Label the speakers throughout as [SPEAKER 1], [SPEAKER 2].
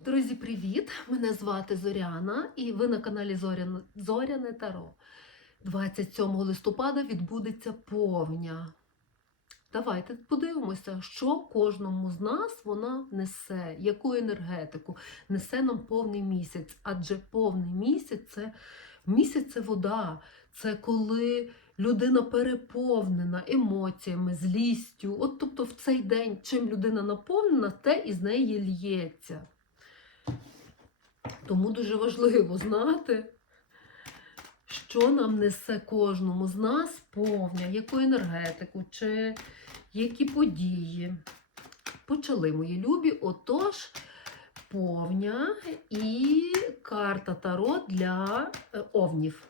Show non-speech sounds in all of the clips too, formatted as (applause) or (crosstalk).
[SPEAKER 1] Друзі, привіт! Мене звати Зоряна, і ви на каналі Зоряне, Таро. 27 листопада відбудеться повня. Давайте подивимося, що кожному з нас вона несе, яку енергетику несе нам повний місяць. Адже повний місяць це місяць це вода, це коли людина переповнена емоціями, злістю. От тобто в цей день, чим людина наповнена, те із неї лється. Тому дуже важливо знати, що нам несе кожному з нас повня, яку енергетику, чи які події. Почали мої любі. Отож, повня і карта Таро для е, овнів.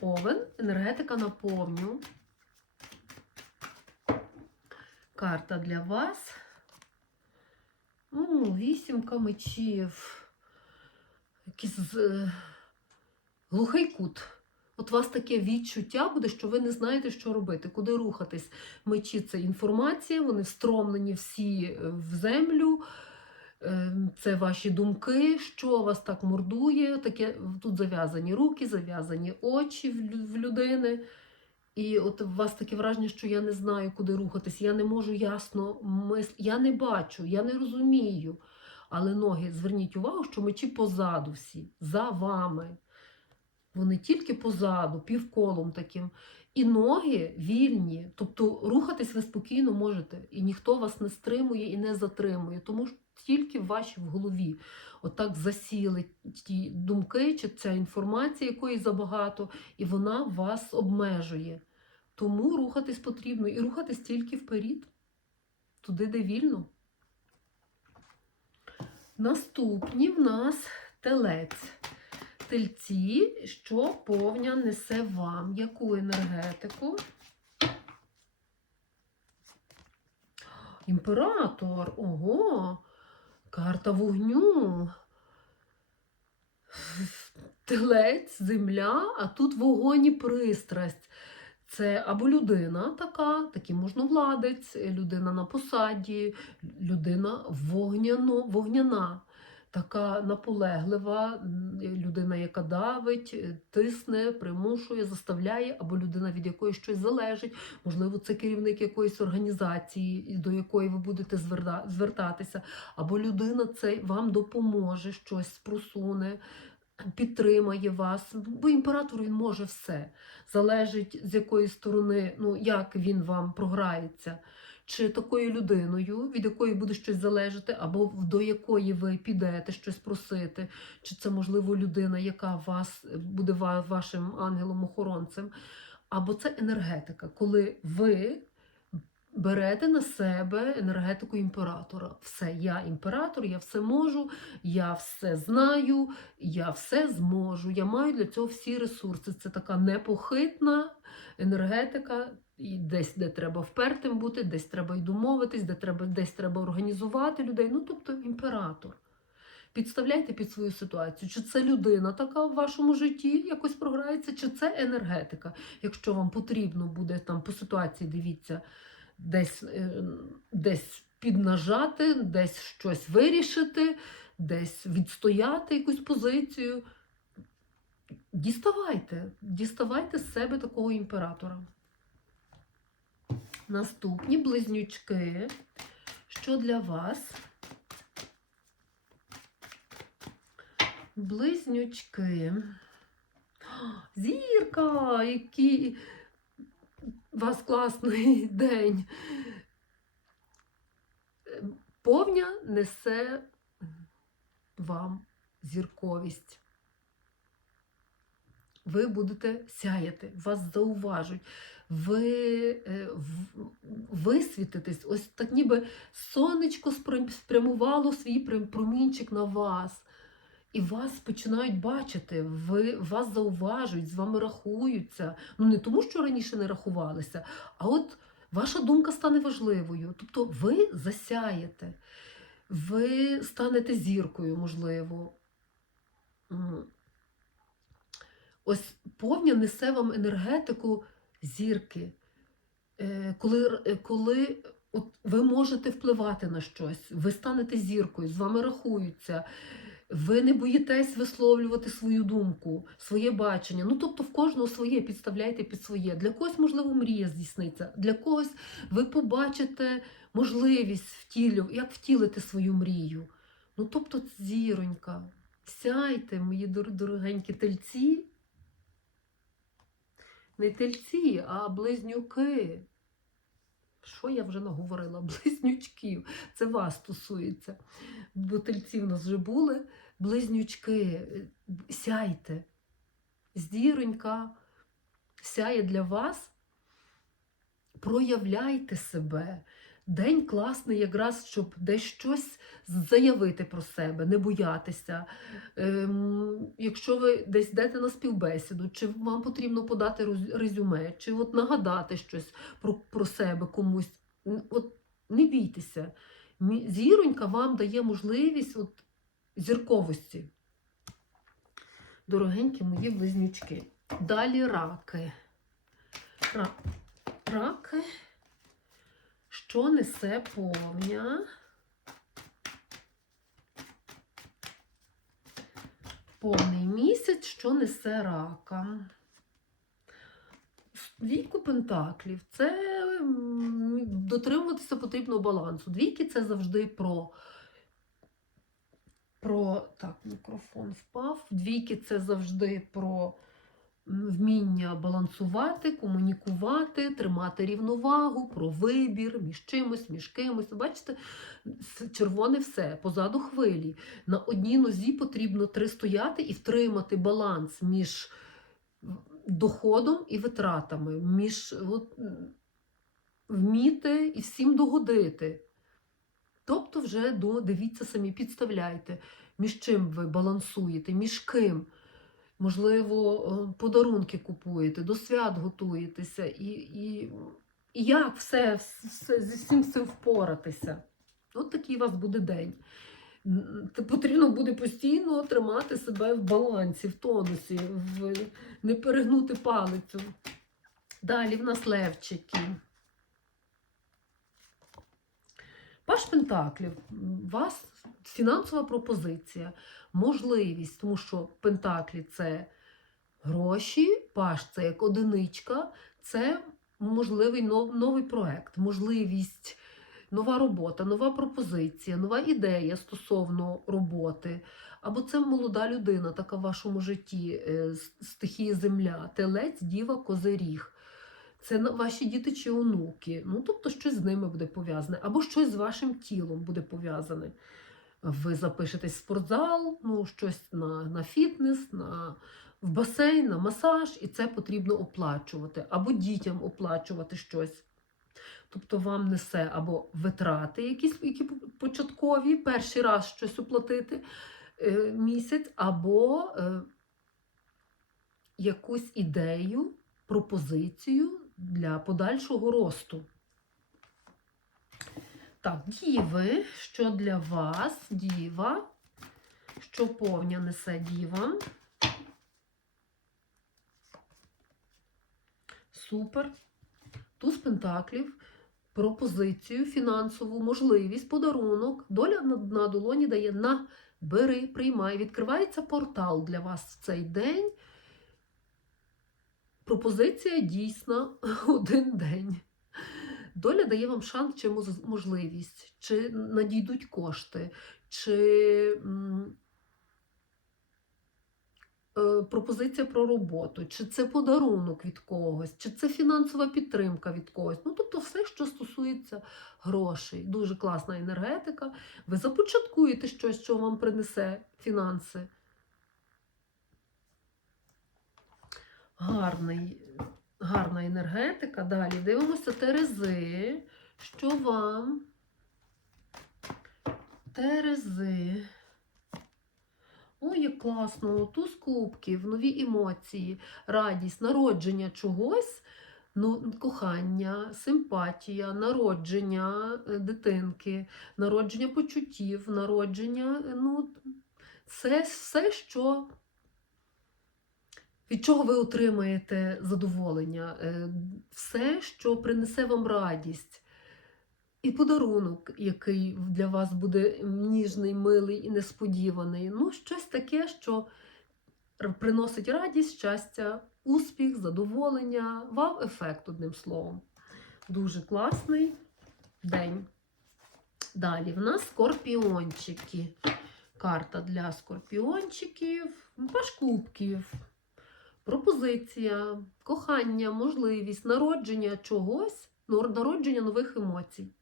[SPEAKER 1] Овен, енергетика на повню. Карта для вас. О, вісімка мечів. Якийсь е, глухий кут. От у вас таке відчуття буде, що ви не знаєте, що робити, куди рухатись. Мечі це інформація, вони встромлені всі е, в землю. Е, Це ваші думки, що вас так мордує. Таке, тут зав'язані руки, зав'язані очі в людини. І от у вас таке враження, що я не знаю, куди рухатись, я не можу ясно мислити, я не бачу, я не розумію. Але ноги, зверніть увагу, що мечі позаду всі, за вами. Вони тільки позаду, півколом таким. І ноги вільні, тобто рухатись ви спокійно можете, і ніхто вас не стримує і не затримує, тому тільки в вашій в голові отак засіли ті думки чи ця інформація, якої забагато, і вона вас обмежує. Тому рухатись потрібно і рухатись тільки вперед, туди, де вільно. Наступні в нас телець. Тельці, що повня несе вам? Яку енергетику? Імператор. Ого! Карта вогню. Телець, земля, а тут вогонь і пристрасть. Це або людина така, такий можновладець, людина на посаді, людина вогняно, вогняна, така наполеглива, людина, яка давить, е, тисне, примушує, заставляє, або людина, від якої щось залежить. Можливо, це керівник якоїсь організації, до якої ви будете звертатися, або людина це вам допоможе, щось просуне. Підтримає вас, бо імператор він може все. Залежить з якої сторони, ну як він вам програється, чи такою людиною, від якої буде щось залежати, або до якої ви підете щось просити, чи це можливо людина, яка вас буде вашим ангелом-охоронцем, або це енергетика, коли ви берете на себе енергетику імператора. Все, я імператор, я все можу, я все знаю, я все зможу. Я маю для цього всі ресурси. Це така непохитна енергетика. Десь, де треба впертим бути, десь треба й домовитись, де треба, десь треба організувати людей. Ну, тобто імператор. Підставляйте під свою ситуацію, чи це людина така в вашому житті якось програється, чи це енергетика. Якщо вам потрібно буде там по ситуації, дивіться, десь, е, десь піднажати, десь щось вирішити, десь відстояти якусь позицію. Діставайте, діставайте з себе такого імператора. Наступні близнючки. Що для вас? Близнючки. (gasps) Зірка, який у вас класний (laughs) день. Повня несе вам зірковість. Ви будете сяяти, вас зауважуть, ви е, висвітитесь, ось так ніби сонечко спрямувало свій промінчик на вас. І вас починають бачити, ви, вас зауважують, з вами рахуються. Ну не тому, що раніше не рахувалися, а от ваша думка стане важливою. Тобто ви засяєте, ви станете зіркою, можливо. Ось повня несе вам енергетику зірки. Е, Коли, е, коли от ви можете впливати на щось, ви станете зіркою, з вами рахуються. Ви не боїтесь висловлювати свою думку, своє бачення. Ну, тобто, в кожного своє підставляйте під своє. Для когось, можливо, мрія здійсниться, для когось ви побачите можливість втілю, як втілити свою мрію. Ну, тобто, зіронька, сяйте, мої дорогенькі тельці. Не тельці, а близнюки. Що я вже наговорила? (laughs) Близнючків. Це вас стосується. Бо тельці в нас вже були. Близнючки, сяйте. Здіронька сяє для вас. Проявляйте себе. День класний, якраз, щоб десь щось заявити про себе, не боятися. Ем, якщо ви десь йдете на співбесіду, чи вам потрібно подати резюме, чи от нагадати щось про, про себе комусь, от не бійтеся. Зіронька вам дає можливість от, зірковості. Дорогенькі мої близнючки. Далі раки. Ра- Раки. Що несе повня? Повний місяць, що несе рака. Двійку пентаклів це дотримуватися потрібно балансу. Двійки це завжди про. Про так, мікрофон впав. Двійки це завжди про вміння балансувати, комунікувати, тримати рівновагу, про вибір між чимось, між кимось. Бачите, червоне все, позаду хвилі. На одній нозі потрібно три стояти і втримати баланс між доходом і витратами, між от, вміти і всім догодити. Тобто, вже до, дивіться самі, підставляйте, між чим ви балансуєте, між ким. Можливо, е, подарунки купуєте, до свят готуєтеся, і, і, і як все, все зі всім цим впоратися. От такий у вас буде день. Потрібно буде постійно тримати себе в балансі, в тонусі, в... не перегнути палицю. Далі в нас левчики. Паш Пентаклів, у вас фінансова пропозиція, можливість, тому що Пентаклі це гроші, паш це як одиничка, це можливий нов- новий проект, можливість, нова робота, нова пропозиція, нова ідея стосовно роботи. Або це молода людина, така в вашому житті, е, стихія земля, телець, діва, козиріг. Це ваші діти чи онуки. Ну, тобто щось з ними буде пов'язане, або щось з вашим тілом буде пов'язане. Ви запишетесь в спортзал, ну, щось на, на фітнес, на, в басейн, на масаж, і це потрібно оплачувати, або дітям оплачувати щось. Тобто вам несе або витрати, якісь які початкові, перший раз щось оплатити е, місяць, або е, якусь ідею, пропозицію для подальшого росту. Так, діви, що для вас, діва, що повня несе діва. Супер. Туз пентаклів, пропозицію, фінансову можливість, подарунок. Доля на, на долоні дає на бери, приймай. Відкривається портал для вас в цей день. Пропозиція дійсна (laughs) один день. Доля дає вам шанс чи можливість, чи надійдуть кошти, чи е, пропозиція про роботу, чи це подарунок від когось, чи це фінансова підтримка від когось. Ну, тобто все, що стосується грошей. Дуже класна енергетика. Ви започаткуєте щось, що вам принесе фінанси. Гарний, гарна енергетика. Далі дивимося Терези. Що вам? Терези. Ой, як класно! Туз кубків, нові емоції, радість, народження чогось, ну, кохання, симпатія, народження е, дитинки, народження почуттів, народження, ну, це все, що від чого ви отримаєте задоволення, е, все, що принесе вам радість. І подарунок, який для вас буде ніжний, милий і несподіваний. Ну, щось таке, що приносить радість, щастя, успіх, задоволення, вау-ефект, одним словом. Дуже класний день. Далі в нас скорпіончики. Карта для скорпіончиків, паш кубків, пропозиція, кохання, можливість, народження чогось, народження нових емоцій.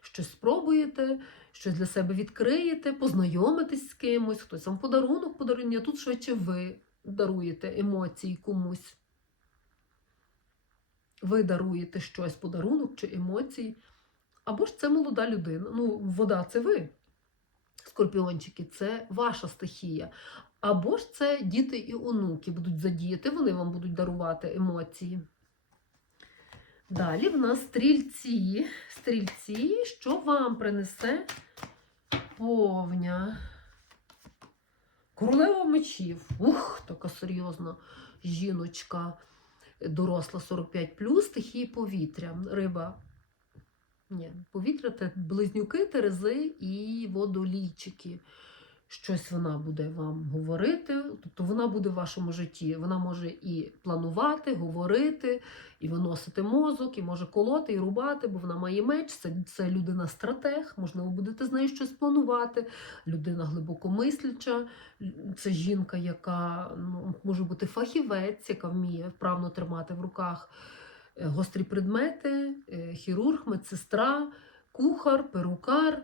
[SPEAKER 1] Щось спробуєте, щось для себе відкриєте, познайомитесь з кимось, хтось вам подарунок подарує, а тут швидше ви даруєте емоції комусь. Ви даруєте щось, подарунок чи емоції. Або ж це молода людина. Ну, вода це ви. Скорпіончики, це ваша стихія. Або ж це діти і онуки будуть задіяти, вони вам будуть дарувати емоції. Далі в нас стрільці. Стрільці, що вам принесе повня. Королева мечів. Ух, така серйозна жіночка, доросла 45 стихії повітря. Риба. Ні, повітря це близнюки, терези і водолійчики. Щось вона буде вам говорити, тобто вона буде в вашому житті. Вона може і планувати, говорити, і виносити мозок, і може колоти, і рубати, бо вона має меч. Це, це людина-стратег, можливо, будете з нею щось планувати. Людина глибокомисляча, це жінка, яка ну, може бути фахівець, яка вміє вправно тримати в руках е, гострі предмети, е, хірург, медсестра, кухар, перукар,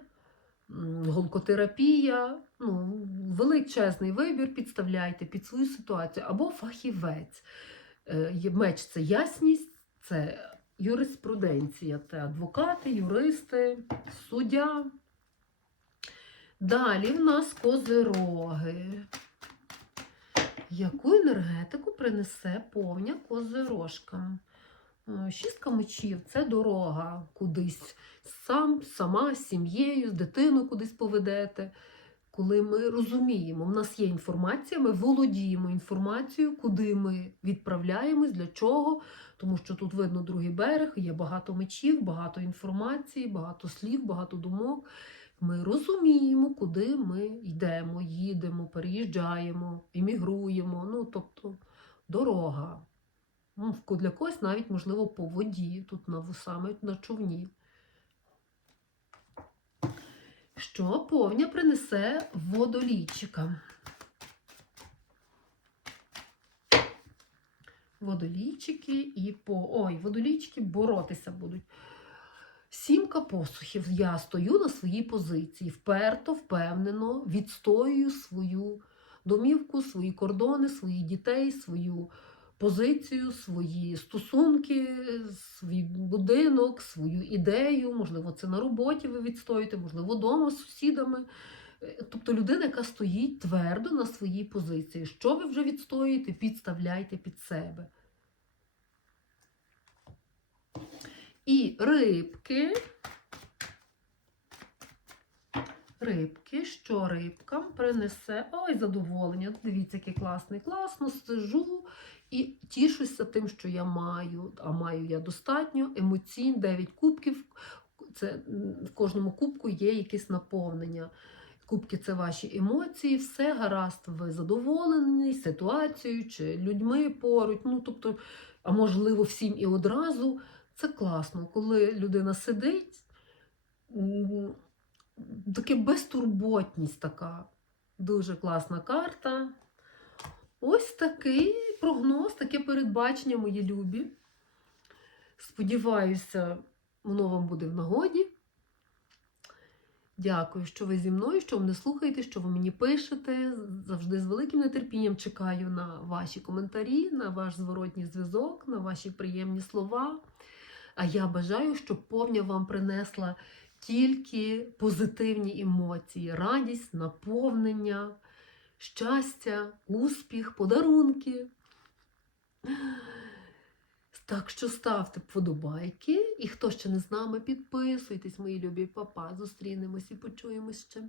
[SPEAKER 1] м, голкотерапія. Ну, величезний вибір підставляйте під свою ситуацію. Або фахівець. Е, Меч це ясність, це юриспруденція, це адвокати, юристи, суддя. Далі в нас козироги. Яку енергетику принесе повня козирожкам? Е, Шістка мечів це дорога кудись. Сам, сама, з сім'єю, з дитиною кудись поведете. Коли ми розуміємо, в нас є інформація, ми володіємо інформацією, куди ми відправляємось, для чого, тому що тут видно другий берег, є багато мечів, багато інформації, багато слів, багато думок. Ми розуміємо, куди ми йдемо, їдемо, переїжджаємо, емігруємо. Ну, тобто дорога. Ну, для когось навіть, можливо, по воді, тут на, саме на човні. Що повня принесе водолійчикам? Водолійчики і по. Ой, водолійчики боротися будуть. Сімка посухів. Я стою на своїй позиції. Вперто, впевнено, відстоюю свою домівку, свої кордони, своїх дітей, свою позицію, свої стосунки, свій будинок, свою ідею. Можливо, це на роботі ви відстоїте, можливо, вдома з сусідами. Е, Тобто людина, яка стоїть твердо на своїй позиції. Що ви вже відстоюєте, підставляйте під себе. І рибки. Рибки, що рибкам принесе ой, задоволення. Дивіться, який класний. Класно сижу і тішуся тим, що я маю. А маю я достатньо емоційно, 9 кубків. Це в кожному кубку є якесь наповнення. Кубки це ваші емоції, все гаразд, ви задоволені ситуацією чи людьми поруч. Ну, тобто, а можливо, всім і одразу. Це класно, коли людина сидить, таке безтурботність така. Дуже класна карта. Ось такий прогноз, таке передбачення, мої любі. Сподіваюся, воно вам буде в нагоді. Дякую, що ви зі мною, що ви мене слухаєте, що ви мені пишете. Завжди з великим нетерпінням чекаю на ваші коментарі, на ваш зворотній зв'язок, на ваші приємні слова. А я бажаю, щоб повня вам принесла тільки позитивні емоції, радість, наповнення, щастя, успіх, подарунки. Так що ставте вподобайки, і хто ще не з нами, підписуйтесь, мої любі папа. Зустрінемось і почуємось ще.